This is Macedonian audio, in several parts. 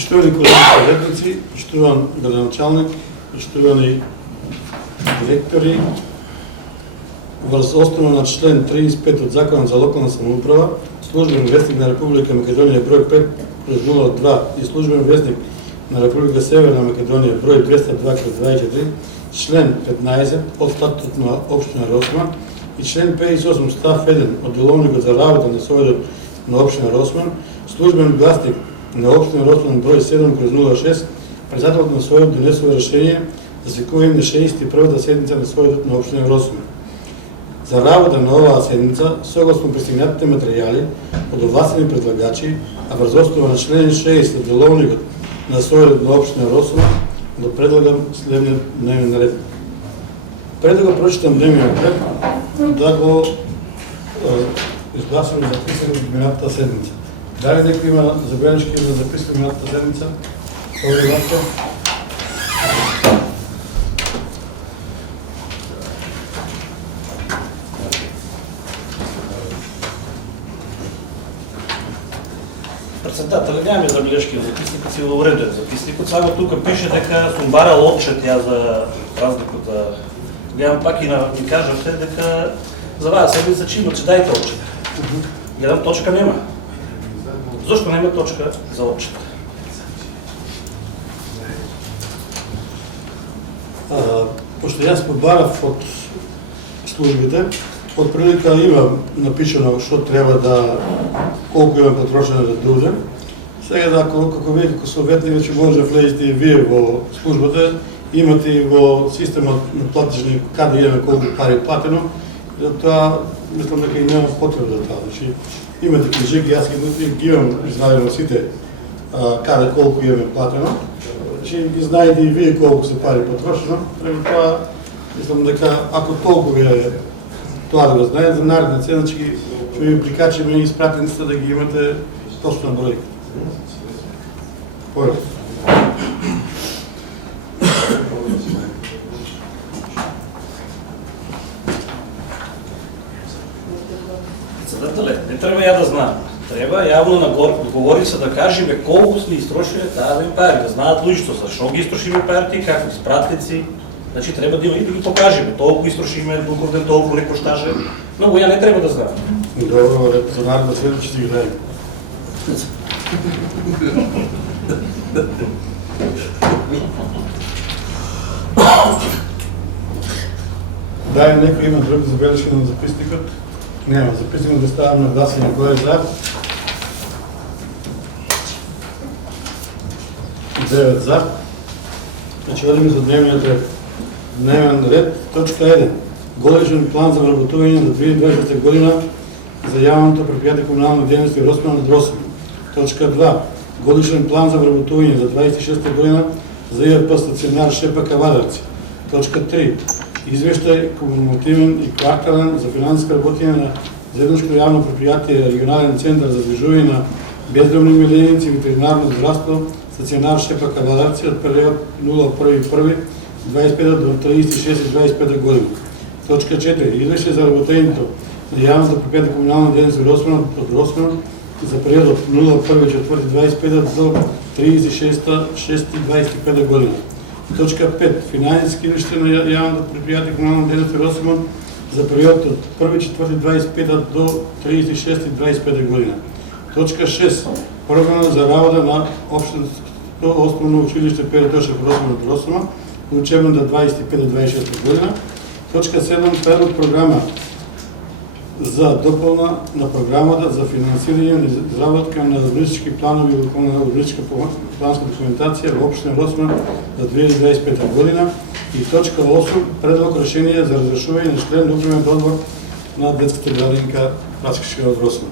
Почитувани колеги съветници, почитуван градоначалник, почитувани директори, въз основа на член 35 от Закона за локална самоуправа, службен вестник на Република Македония брой 5/02 и службен вестник на Република Северна Македония брой 202/24, член 15 от статут на община Росман и член 58 став 1 от деловникът за работа на Съветът на община Росман, службен гласник на община Росман брой 7/06, председателът на Съветът донесува решение за свикуване на 61-та седмица на Съветът на община Росман. За работа на оваа седмица, согласно пристигнатите материали от овластени предлагачи, а врз основа на член 6 от деловникът на Съветът на община Росман, да предлагам следният дневен ред. Пред да го прочитам дневния ред, да го изгласвам и записвам в миналата седмица. Дали някой има забележки за записване в миналата седмица? Председател, нямаме забележки в записникът си, уреден записникът. Само тук пише дека сум барал отчет ја за разликата. Гледам пак и ми кажавте дека за вас седмица чинно, че дайте отчет. Гледам точка нема. Защо нема точка за отчет? Пошто јас побарав од службите, од прилика имам напишано што треба да, колку имам потрошено да дојде. Сега да, како вие како советник, вече може да влезете и вие во службата, имате и во системот на платежни каде имаме колку пари платено, тоа мислам дека и нема потреба за тоа. Значи, имате книжики, јас ги имам извадено сите каде колку имаме платено. Значи, ги знаете и вие колку се пари потрошено, преку тоа мислам дека ако толку е тоа да го знаете, за наредна цена ќе ви прикачаме и испратениците да ги имате точно на бројка. Појде. Председателе, не треба ја да знам. Треба јавно договори се да кажеме колку сме истрошили таа пари, да знаат луѓето зашо ги истрошиме парите, какви спратници. Значи треба да и да ги покажеме. Толку истрошиме, Буковден толку не коштаже. Многу ја не треба да знам. Добро, за наредна седмица ќе ги знаеме. Дали некој има други забелешки на записникот? Нема. Записникот да ставам на гласање. Кој е за? 9 за. Значи одиме за дневниот ред. Дневен ред, точка 1. Годишен план за вработување за 2020 година за јавното предпријатие комунални дејности Росман од Росман. Точка 2. Годишен план за вработување за 26 година за ИРП стационар Шепа Кавадарци. Точка 3. Извештај комунативен и квартален за финансиска работење на заедничко јавно предпријатие Регионален центар за движување на бездомни миленијци и ветеринарно здравство стационар Шепа Кавадарци од период 01.01.25 до 36.25 година. Точка 4. Извештај за работењето на јавното предпријатие комунални дејности Росман од Росман за периодот 01.04.25 до 36.06.25 година. Точка 5. Финансиски извештај на јавното предпријатие комунални дејности Росман за периодот од 1.04.25 до 36.25 година. Точка 6. Програма за работа на Општинско основно училиште Петр Тошев Росман од Росман за учебната 25-26 година. Точка 7. Предлог програма за дополна на програмата за финансирање на изработка на урбанистички планови и на урбанистичка планска документација во општина Росман за 2025 година. И точка 8. Предлог решение за разрешување на член на управниот одбор на детската градинка Праскишка од Росман.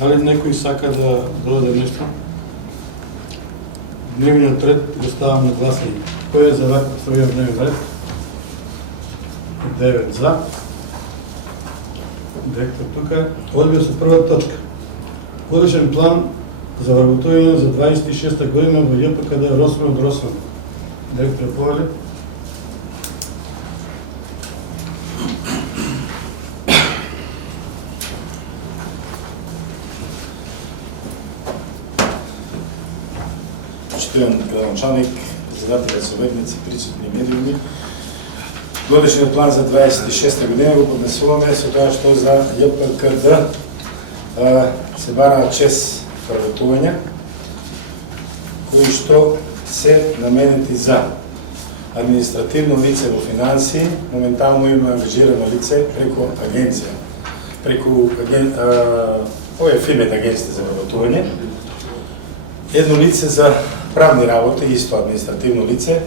Дали некој сака да додаде нешто? Дневниот ред го ставам на гласање. Кој е за вака поставиот дневен ред? 9 за. Директор тука. Одбија со прва точка. Годишен план за вработување за 26 година во ЈПКД Росман од Росман. Директор Повели. почитуван градоначалник, председателят, съветници, присутни медиуми. Годишниот план за 26 година го поднесуваме со тоа што за ЈПКД се бараат 6 вработувања кои што се наменети за административно лице во финансии, моментално има ангажирано лице преку агенција, ова е фирмета агенција за вработување, едно лице за правни работи, исто административно лице.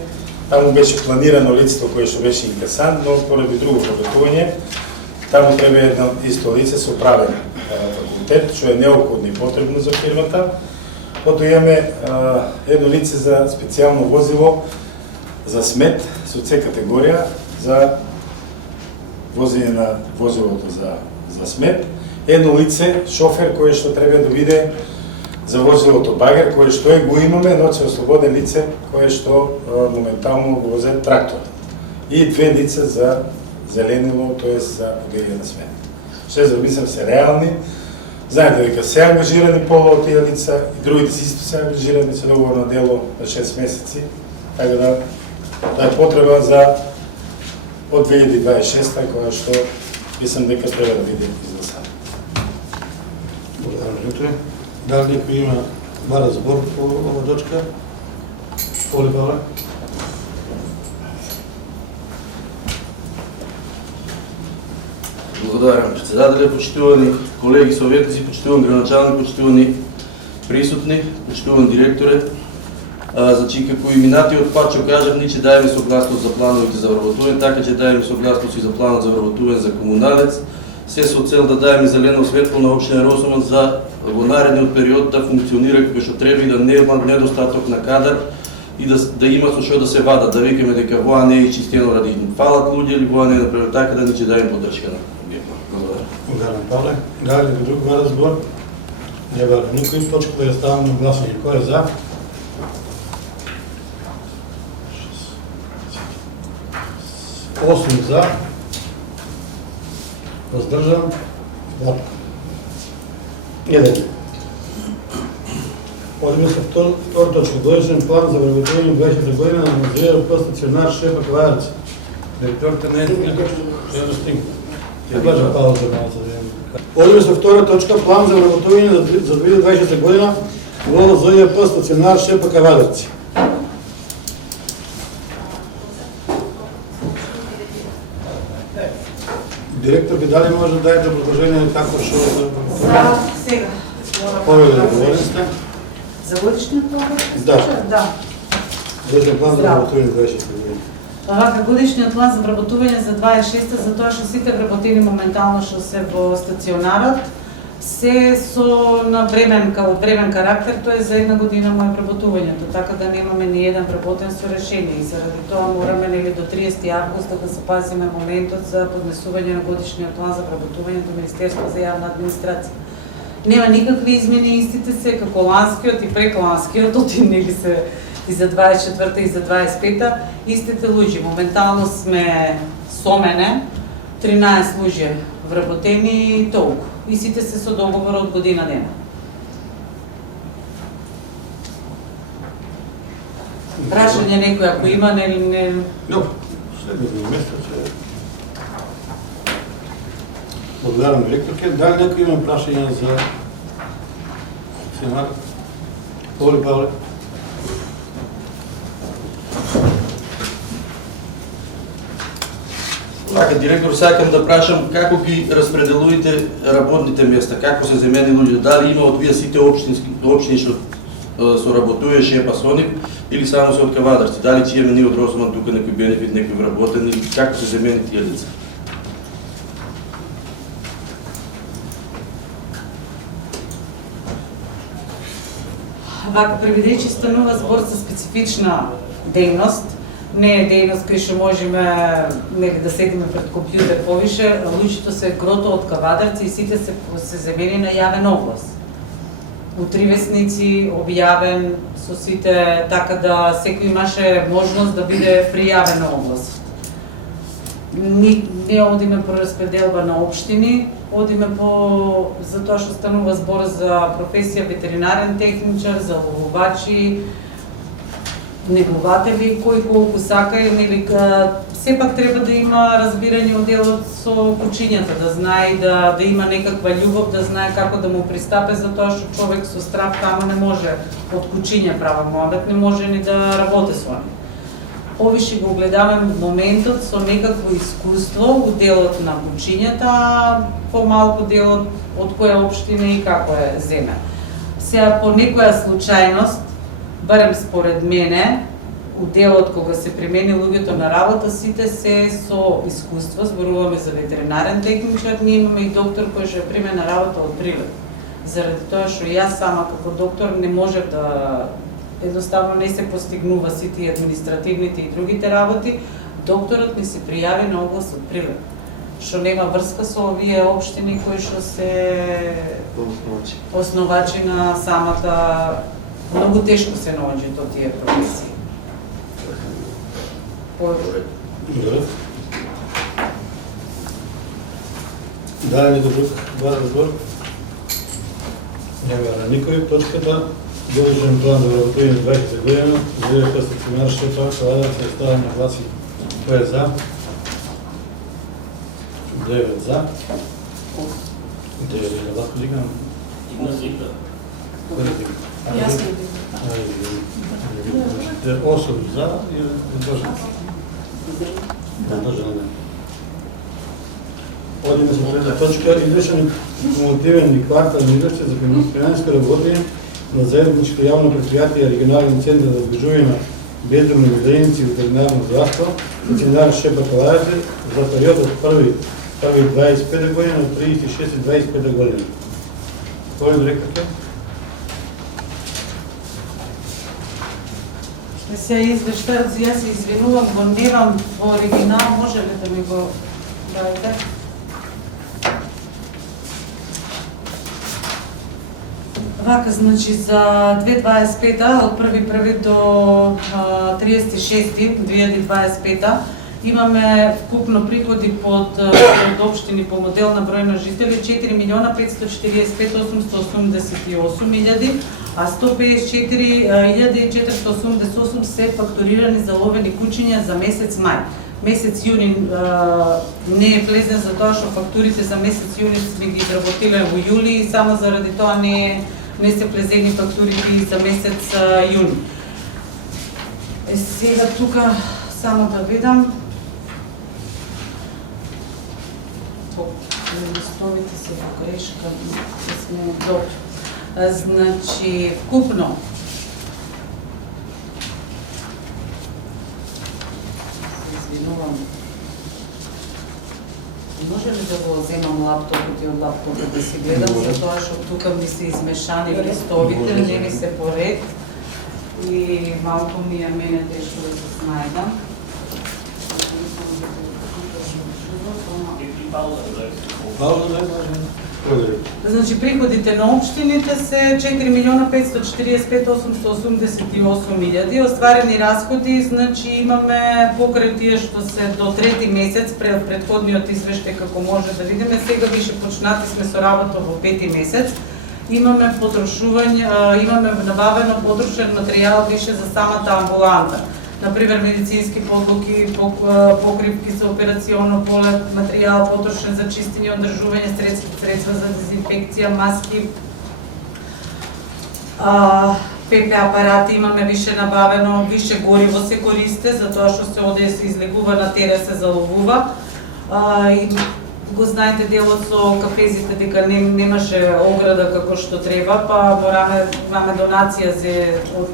Таму беше планирано лицето кое што беше инкасант, но поради друго вработување, таму треба едно исто лице со правен факултет, што е неопходно и потребно за фирмата. Потоа имаме едно лице за специјално возило за смет со С категорија за возење на возилото за смет. Едно лице, шофер, кое што треба да биде за возилото багер, кое што го имаме, но се ослободен лице, кое што моментално го возе трактор. И две лица за зеленило, т.е. за одење на смет. Ше замислам се реални. Знаете дека се ангажирани пола од тие лица и другите си исто се ангажирани со договор на дело на 6 месеци. Така да е потреба за од 2026 која што мислам дека треба да биде изгласана. Благодарам. Дали некој има бара збор по ова точка? Оли Павле? Благодарам, председателя, почитувани колеги советници, почитуван градоначалник, почитувани присутни, почитуван директоре. Значи, како и минатиот пат што кажав, ние ќе дајме согласност за плановите за вработување, така ќе дајме согласност и за планот за вработување за комуналец, се со цел да дајме зелено светло на општина Росомон за во наредниот период да функционира како што треба и да нема недостаток на кадар и да има со што да се вадат, да викаме дека воа не е чистено ради фалат луѓе или воа не е направено така, да ни ќе дајме поддршка на објектот. Благодарам. Благодарам, Павле. Дали некој друг бара збор? Не бара никој. Точка да ја ставам на гласање. Кој е за? Осум за. Воздржан. Ватко. Еден. Одиме со втора точка. Годишен план за вработување 20 година на музејот по стационар Шепа Кавајарци. Директорите не е стигнал. Предлагам пауза малку. Одиме со втора точка. План за вработување за 2020 година во ЗЈП стационар Шепа Кавајарци. Директорки, дали може да дајете предложение како што За сега. повеќе да говорите? За годишниот план? Да. Да. Годишен план за Здраво. вработување 20 година. Вака годишниот план за вработување за 26-та, за тоа што сите вработени моментално што се во стационарот, се со на во времен карактер, тоа е за една година му е вработувањето, така да немаме ни еден вработен со решение и заради тоа мораме нели до 30 август да се пазиме моментот за поднесување на годишниот план за вработување до Министерството за јавна администрација. Нема никакви измени, истите се како ланскиот и прекланскиот, нели се и за 24-та и за 25-та, истите луѓе. Моментално сме со мене 13 луѓе вработени и толку. И сите се со договор од година дена. Прашање некој ако има, не... Добро, следниот месец е... Благодарам, директорке. Дали некој има прашање за акционар? Оли Павле? Така, директор, сакам да прашам како ги распределувате работните места, како се замени луѓе, дали има од вие сите општини што соработува Шепа со нив или само се од Кавадарци, дали ќе имаме ние од Росомон тука некој бенефит, некој вработен или како се замени тие лица? Вака преведечи станува збор за специфична дејност, не е дејност кој што можеме нели да седиме пред компјутер повише, луѓето се грото од Кавадарци и сите се замени на јавен оглас. У 3 весници објавен со сите, така да секој имаше можност да биде пријавен на оглас. Не одиме по распределба на општини, одиме по за тоа што станува збор за професија ветеринарен техничар, за ловувачи, негователи, кој колку сака, нели, сепак треба да има разбирање од делот со кучињата, да знае да има некаква љубов, да знае како да му пристапе, затоа што човек со страв тамо не може од кучиња права муабет, не може ни да работи со нив. Повише го гледаме моментот со некакво искуство у делот на кучињата, помалку делот од која општина и како е земја. Сега по некоја случајност, барем според мене, у делот кога се примени луѓето на работа, сите се со искуство, зборуваме за ветеринарен техничар, ние имаме и доктор кој што е примен на работа од прилет. Заради тоа што јас сама како доктор не можев да, едноставно не се постигнува сите и административните и другите работи, докторот ми се пријави на оглас од прилет, што нема врска со овие општини кои што се основачи на самата. Многу тешко се наоѓаат од тие професии. Добре. Дали некој друг разбор? Не вера никој. Точката Годишен план за вработување 20 година, директор стационар Шепа, Калада, се ставя на гласи. Кој е за? 9 за. 9 за лако дигам. Има зика. Кој е дигам? Јас не видам. 8 за и задržан. Задržан не. Одиме со трета точка. Извршен кумулативен и квартален извршен за финансиско работење на заедничко јавно предпријатие регионален центар за обгрижување на бездомни младењици и ветеринарно здравство, стационар Шепа Калајзе за период од 1.1.25 година до 36.25 година. Кој директор е? се извештајот, јас се извинувам, го немам во оригинал, може ли да ми го дадете? Вака, значи, за 2025 од 1.1 до 36.2025 имаме вкупно приходи од општини по модел на број на жители 4.545.888 а 154.488 се фактурирани за ловени кучиња за месец мај. Месец јуни не е влезен за тоа што фактурите за месец јуни сме ги изработиле во јули и само заради тоа не се влезени фактурите и за месец јуни. Сега тука само да видам. Листовите се во грешка, сме добро. Значи, вкупно извинувам. Може ли да го земам лаптопот и од лаптопот да си гледам, затоа што тука ми се измешани листовите, не ми се поред и малку ми е мене тешко да се снајдам. Значи, приходите на општините се 4.545.888 остварени расходи, значи имаме покрај тие што се до трети месец, предходниот извештај како може да видиме, сега више почнати сме со работа во пети месец. Имаме потрошување, имаме набавено потрошен материјал више за самата амбуланта. Например, медицински подлуки, покривки за операционно поле, материјал потрошен за чистење, одржување, средства за дезинфекција, маски, ПП апарати имаме више набавено, више гориво се користи, затоа што се оде се излегува на тере, се заловува. И го знаете делот со кафезите дека немаше ограда како што треба, па имаме донација од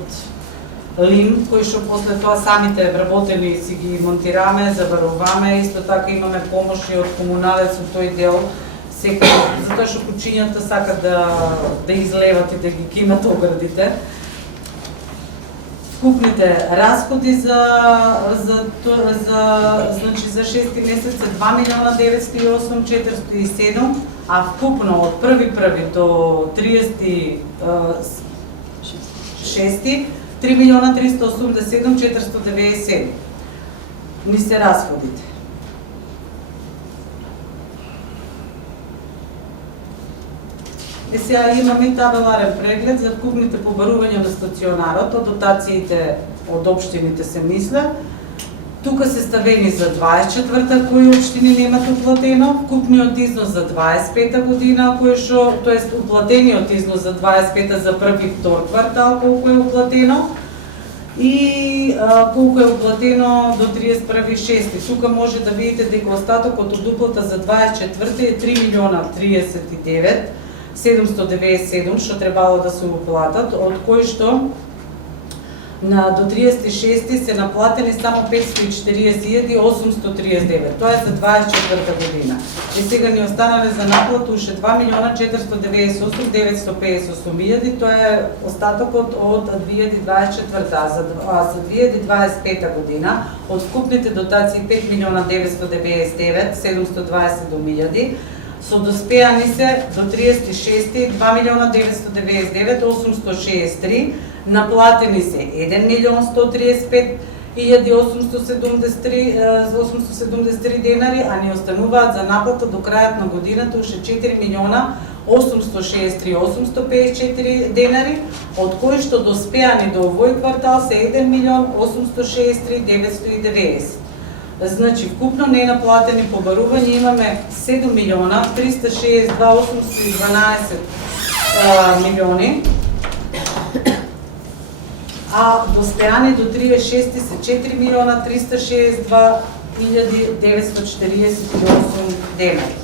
лин, кои што после тоа самите вработени си ги монтираме, заваруваме, исто така имаме помоши од комуналец од тој дел, затоа што кучињата сакат да излеват и да ги кимат оградите. Вкупните расходи значи за 6 месец е 2.908.407, а вкупно од 1.1 до 30.6 3.387.497 ни се расходите. Сега имаме табеларен преглед за вкупните побарувања на стационарот, од дотациите од општините се мисле. Тука се ставени за 24-та кои општини немат уплатено, вкупниот износ за 25-та година, тоест уплатениот износ за 25-та за први и втор квартал колку е уплатено и колку е уплатено до 31.6. Тука може да видите дека остатокот од уплата за 24-та е 3 милиона 39 797 што требало да се уплатат, од кои што до 36 се наплатени само 540.839. Тоа е за 24-та година. И сега ни останале за наплата уште 2 милиона 498.958.000. Тоа е остатокот од 2024-та. А за 2025-та година од вкупните дотации 5 милиона 999.727.000 со доспеани се до 36 2 милиона 999.863, наплатени се 1 милион 135.873 денари, а ни остануваат за наплата до крајот на годината уште 4 милиона 863.854 денари, од кои што доспеани до овој квартал се 1 милион 863.990. Значи, вкупно ненаплатени побарувања имаме 7 милиона 362.812 милиони, а доспеани до 36 се 4 милиона 362.948 денари.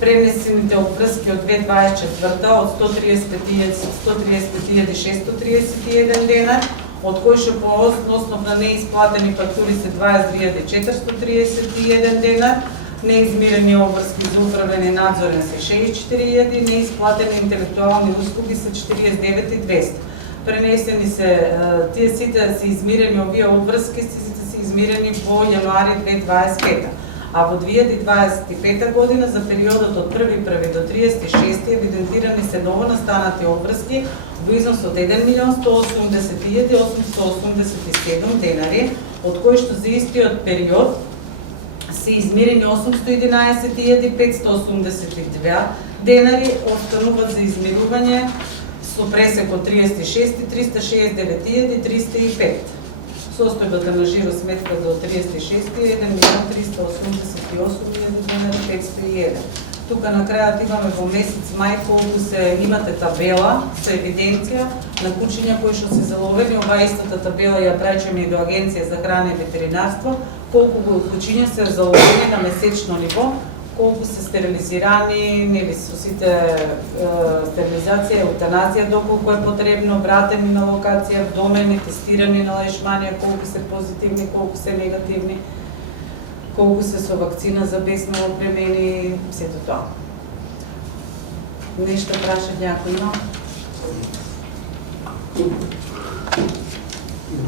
Пренесените обврски од 2024 од 135.631 денар, од кои што по основ на неисплатени фактури се 22.431 денар, неизмирени обврски за управен и надзорен се 64.000, неисплатени интелектуални услуги се 49.200. Пренесени се, тие сите се измирени овие обврски, сите се измирени во јануари 2025. А во 2025 година за периодот од 1.1. до 36. евидентирани се новонастанати обврски во износ од 1 милион 180.887 денари, од кои што за истиот период се измирени 811.582 денари, остануваат за измирување со пресек од 36 369.305. Состојбата на жиро сметка до 36 е 1 милион 388.501. Тука на крајот имаме во месец мај колку се имате табела со евиденција на кучиња кои што се заловени. Оваа истата табела ја праќаме и до Агенција за храна и ветеринарство, колку кучиња се заловени на месечно ниво, колку се стерилизирани, нели со сите стерилизација, еутаназија доколку е потребно, вратени на локација, вдомени, тестирани на лешманија, колку се позитивни, колку се негативни, колку се со вакцина за бесно опремени, сето тоа. Нешто праша някој, но?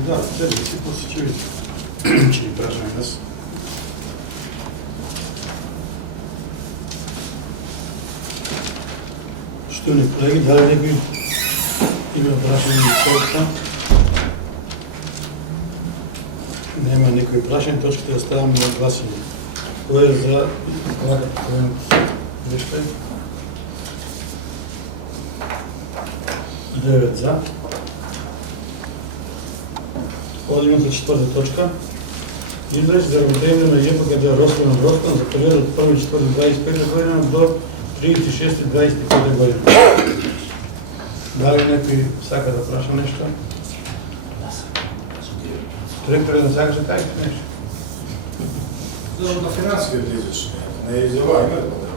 Да, седи си, после ќе види. Ќе ни прашаме нас. Штуни колеги, дали некој има прашање на точка? Нема некој прашање, точките ја ставаме на гласање. Кој е за ваков вештај? 9 за. Одиме за четврта точка. Извреш за работење на ЈПКД Рослен за периодот 1.4.25 година до 36.25 година. Дали некој сака да праша нешто? Директорът не сакаше да кажете нешто? На финансовиот извршање, не е за ова, има да бъде.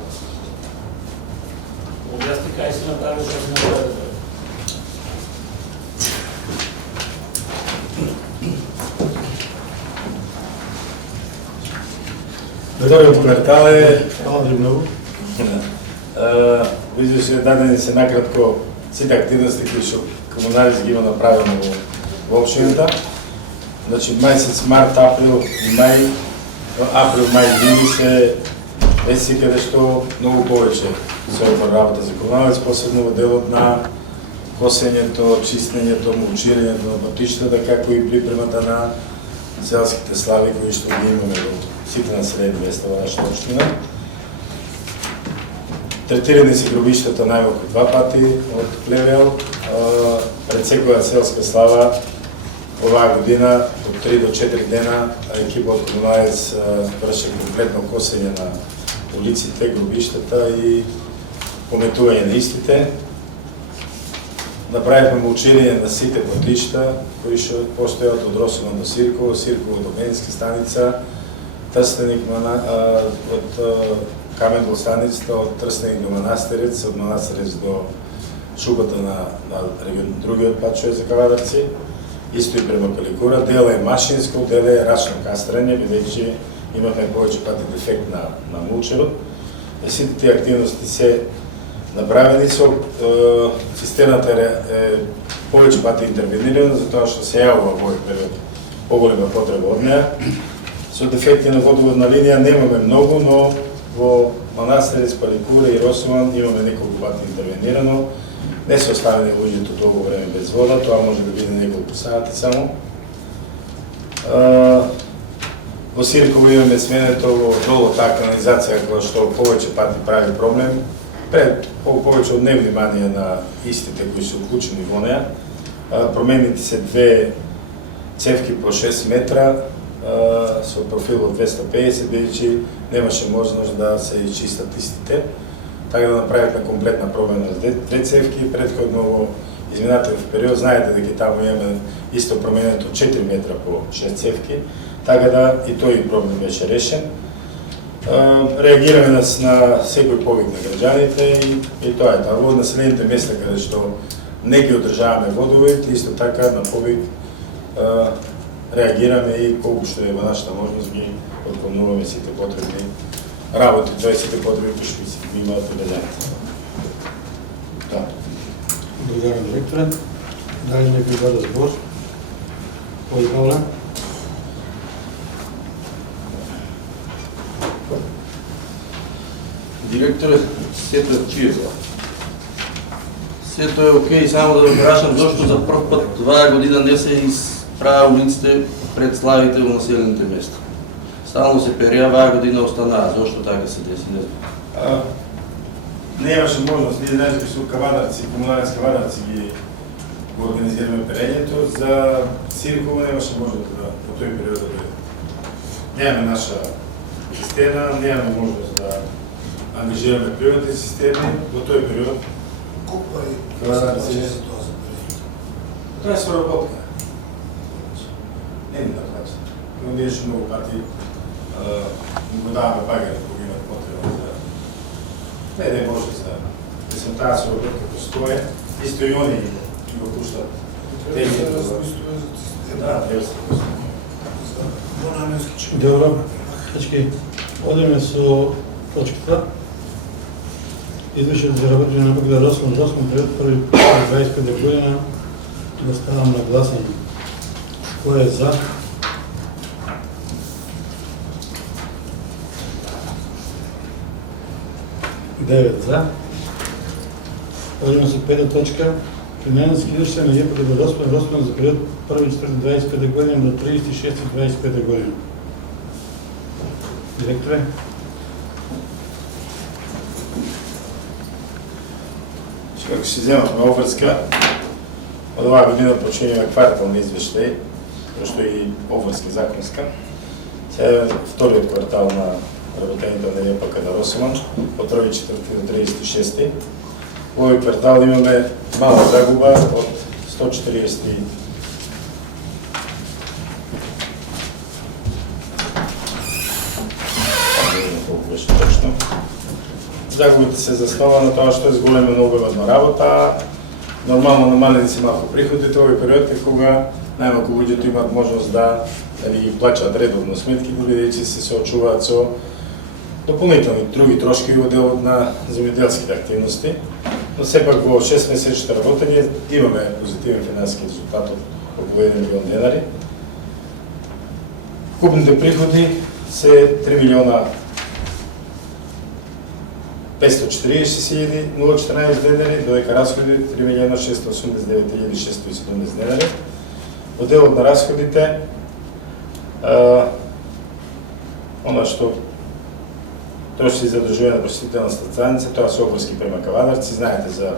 Објасни кај си направи што си направи. Вториот квартал е Хвала ви многу. во извршање дадени се накратко сите активности кои што комунарис ги има направено во општината. Значи месец март, април, мај, јуни се месеци каде што многу повеќе се работа за комунарис, посебно во делот на косењето, чистењето, мулчирањето на патиштата, како и припремата на селските слави кои што ги имаме во сите населени места во нашата општина. Третирани се гробиштата најмалку 2 пати од плевел. Пред секоја селска слава оваа година од 3 до 4 дена екипа од Комуналец врши комплетно косење на улиците, гробиштата и пометување на истите. Направивме мулчирање на сите патишта кои што постојат од Росован до Сирково, Сирково до Бенска станица, Трстеник од Камен до станицата, од Трстеник до Манастирец, од Манастирец до шубата на другиот пат што е за Кавадарци, исто и према Каликура. Дел е машинско, дел е рачно кастрање, бидејќи имавме повеќе пати дефект на мулчерот. Сите тие активности се направени со цистерната е повеќе пати интервенирана, затоа што се јавува во овој период поголема потреба од неа. Со дефекти на водоводна линија немаме многу, но во Манастирец, Паликура и Росован имаме неколку пати интервенирано. Не се оставени луѓето толку време без вода, тоа може да биде неколку сати само. Во Сирково имаме сменето во долу таа канализација која што повеќе пати прави проблем. Повеќе од невнимание на истите кои се уклучени во неа. Промените се две цевки по 6 метра со профил од 250, бидејќи немаше можност да се изчистат истите. Така да направивме комплетна промена за две цевки. Претходно во изминатиот период знаете дека таму имаме исто променето 4 метра по 6 цевки, така да и тој проблем беше решен. Реагираме на секој повик на граѓаните и тоа е тоа. Во населените места каде што не ги одржаваме водовите, исто така на повик реагираме и колку што е во нашата можност ги отклонуваме сите потребни работи, тоа е сите потреби кои што ги имаат граѓаните. Да. Благодарам, директоре. Дали некој да збор? Појавна. Директоре, сето е чие зла. Сето е окей, само да ви прашам зашто за прв пат оваа година не се изправа улиците пред славите во населените места. Стално се перија, оваа година останаа. Зошто така се деси? Не знам. Не имаше можност, ние знаеш дека со Кавадарци, Комуналец Кавадарци ги организираме перењето, за Сирково немаше можност да во тој период да биде. Немаме наша система, немаме можност да ангажираме приватни системи во тој период. Колку пари Кавадарци за тоа за период? Тоа е соработка. Не ни да плача. Но ние што многу пати го даваме багерот кога имат потреба за не може за мислам таа соработка постоje, исто и они го пуштат. Да, треба се Добро. Значи, одиме со точката. Извишет за работи на Богдан Росман период први 25 година. Да ставам на гласен. Кој е за? Девет за. Одиме со пета точка. Финансски извештај на ЈПДБ Росман за период 1.4.25 година до 30.6.25 година. Директоре? Како се земавме обврска, од оваа година починуваме квартални извештаи, што и обврска законска. Сега е вториот квартал на работените на ЈПК на Росман, од 1.4 до 36. Во овој квартал имаме мала загуба од 140 колку беше точно. Загубите се заснова на тоа што е зголемена обемот на работа. Нормално намалени се малку приходите, овој период е кога најмалку луѓето имаат можност да ги плаќаат редовно сметки, бидејќи се соочуваат со дополнителни други трошки во делот на земјоделските активности. Но сепак во 6 месечното работење имаме позитивен финансиски резултат од околу 1 милион денари. Купните приходи се 3 милиона 540.014 денари, додека расходи 3 милиона 689.670 денари. Во делот на расходите, она што трошци за одржување на просветителната станица, тоа се обврски према Кавадарци, знаете за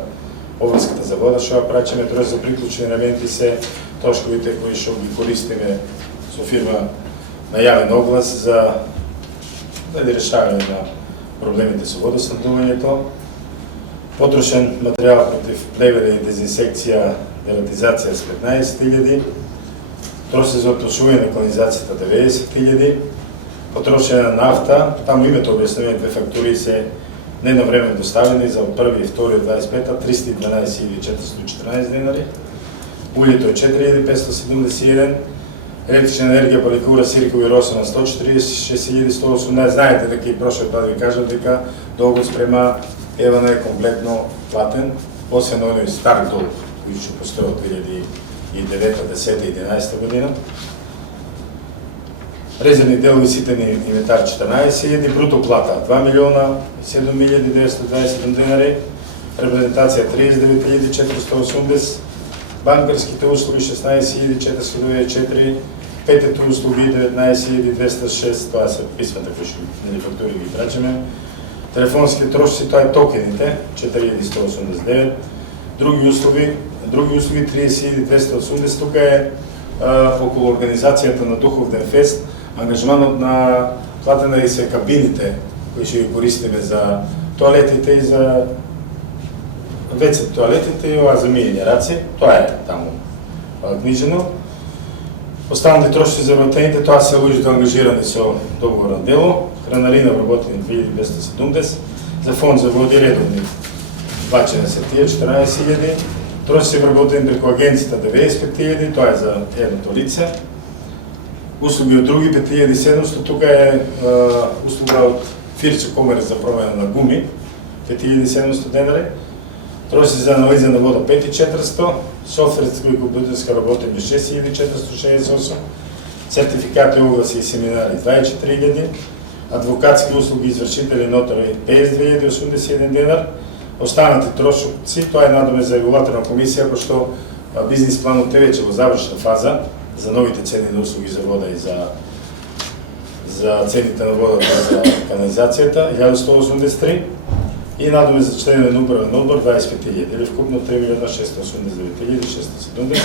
обврската за вода што ја праќаме, трој за приклучени елементи се трошковите кои што ги користиме со фирма на јавен оглас за решавање на проблемите со водоснабдувањето. Потрошен материјал против плевере и дезинсекција, дератизација с 15.000, трошен за отпушување на канализацијата 90.000, потрошена нафта, таму името објаснување две фактури се не на време доставени за 1 и 2 25-та 312.414 денари, улјето е 4.571, електрична енергија по Ликура, Сиркови и Росо на 146.118. Знаете дека и прошли пат ви кажам дека долгот спрема Евана е комплетно платен, освен оној стар долг кој што постои од 2009, 10 и 11 година. Резервни делови ситени инвентар 14.000, бруто плата 2.007.927 денари, репрезентација 39.480, банкарските услуги 16.494, петите услуги 19.206, тоа се писмата кои што фактури ги праќаме, телефонски трошци, тоа е токените 4.189, други услуги 30.280, тука е околу организацијата на Духовден фест, ангажманот на платена и се кабините кои ќе ги користиме за тоалетите и за WC тоалетите и ова за мијење раци, тоа е таму книжено. Останати трошци за вратените, тоа се луѓето ангажирани со договор на дело, хранарина вработени 2270, за фонд за води редовни плачени се тие 14.000, трошци вработени преку агенцијата 95.000, тоа е за едното лице. Услуги од други 5.700, тука е услуга од Фирче Комер за промена на гуми, 5.700 денари, трошци за анализа на вода 5.400, софтверска и компјутерска работа 6.468, сертификати, огласи и семинари 24.000, адвокатски услуги, извршители, нотари 52.081 денар, останати трошоци, тоа е надоме за регулаторна комисија, пошто бизнис планот е веќе во завршна фаза за новите цени на услуги за вода и за цените на водата за канализацијата 1183 и надоме за членове на управен одбор 25.000 или вкупно 3.689.670,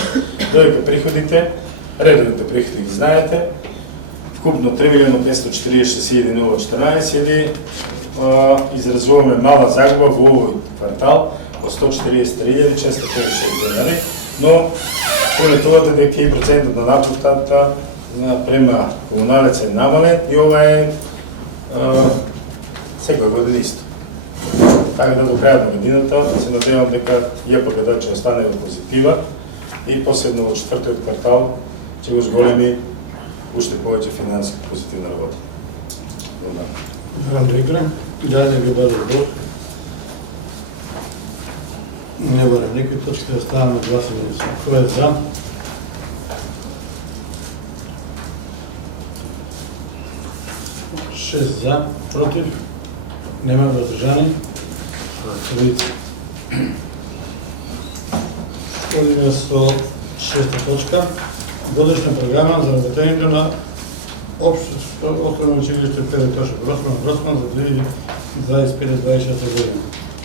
додека приходите, редовните приходи ги знаете, вкупно 3.546.014 или изразуваме мала загуба во овој квартал од 143.656 денари, но пометувате дека и процентот на наплатата према комуналец е намален и ова е секоја година исто. Така да до крајот на годината се надевам дека ЈПГД ќе остане во позитива и посебно во четвртиот квартал ќе го зголеми уште повеќе финансиски позитивна работа. Благодарам. Директора, дај да ги бъде добро. Не барам никој, точките да ставам на гласуване. Кој е за? Шест за, против, нема воздржани. Одиме со шеста точка. Годишна програма за работењето на Основно училиште Петар Тошев Гросман за 2025-2026 година.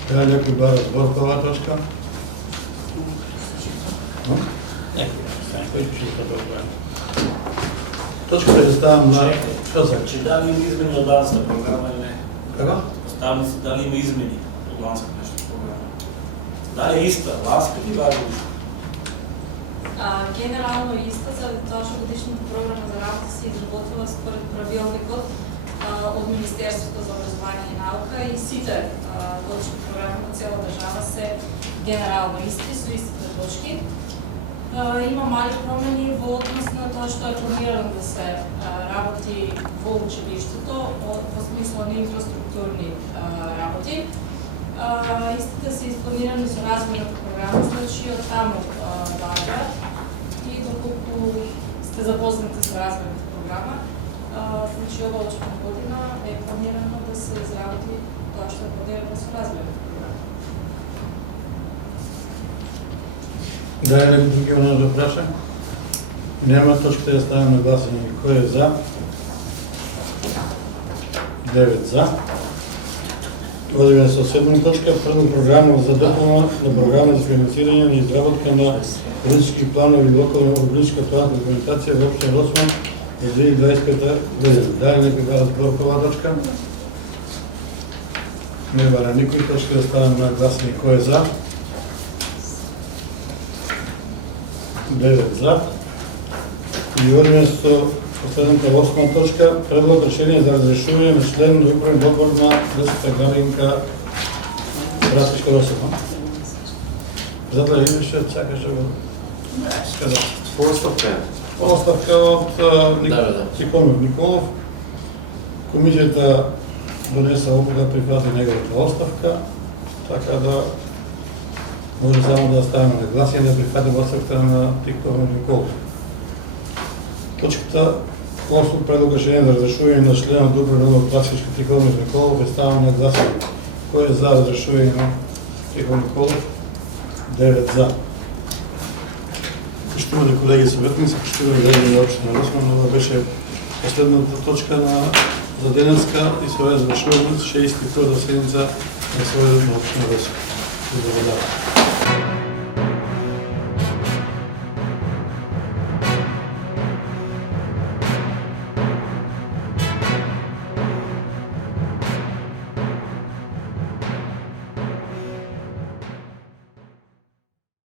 Треба някој бара збор по оваа точка? Кој пише по тоа? Точката ја ставам на... Што се? Че дали има измени од ланската програма или не? Како? Поставам се дали има измени од ланската нещо програма. Дали е иста, ланската и годишна? Генерално иста, заради тоа што годишната програма за работа се изработила според правилникот од Министерството за образование и наука и сите годишни програми на цела држава се генерално исти, со истите точки. Има мали промени во однос на тоа што е планирано да се работи во училиштето, во смисла на инфраструктурни работи. Истите се испланирани со развојната програма, значи од таму доаѓа и доколку сте запознати со развојната програма, значи ова учебна година е планирано да се изработи тоа што е планирано со развојната програма. Да е некој други имено да праша? Нема, точката ја ставам на гласање. Кој е за? 9 за. Одиме со 7 точка, прва програма за допълна на програма за финансирање на изработка на политички планови и локална урбанистичка планска документација во општина Росман за 2025 година. Дали некој бара збор по оваа точка? Не бара никој, точка да ставам на гласни кој е за. 9 за. И одиме со последната 8 точка, предлог решение за разрешување на член на управен одбор на Детската градинка Братишка Росман. Затоа имаше, чакаш да го скажа. Оставка од Тихомир Николов. Комисијата донеса одлука да прифати неговата оставка, така да може само да ставиме на гласие да прифатим оставката на Тихомир Николов. Точката 8 предлог решение за разрешување на членот на управен одбор Братишка Тихомир Николов е ставено на гласие. Кој е за разрешување на Тихомир Николов? 9 за. Поштувани колеги советници, поштувани граѓани на општина Росман, ова беше последната точка за денеска и се завршуваме 61-та седница на својот на општина Росман. Благодарам.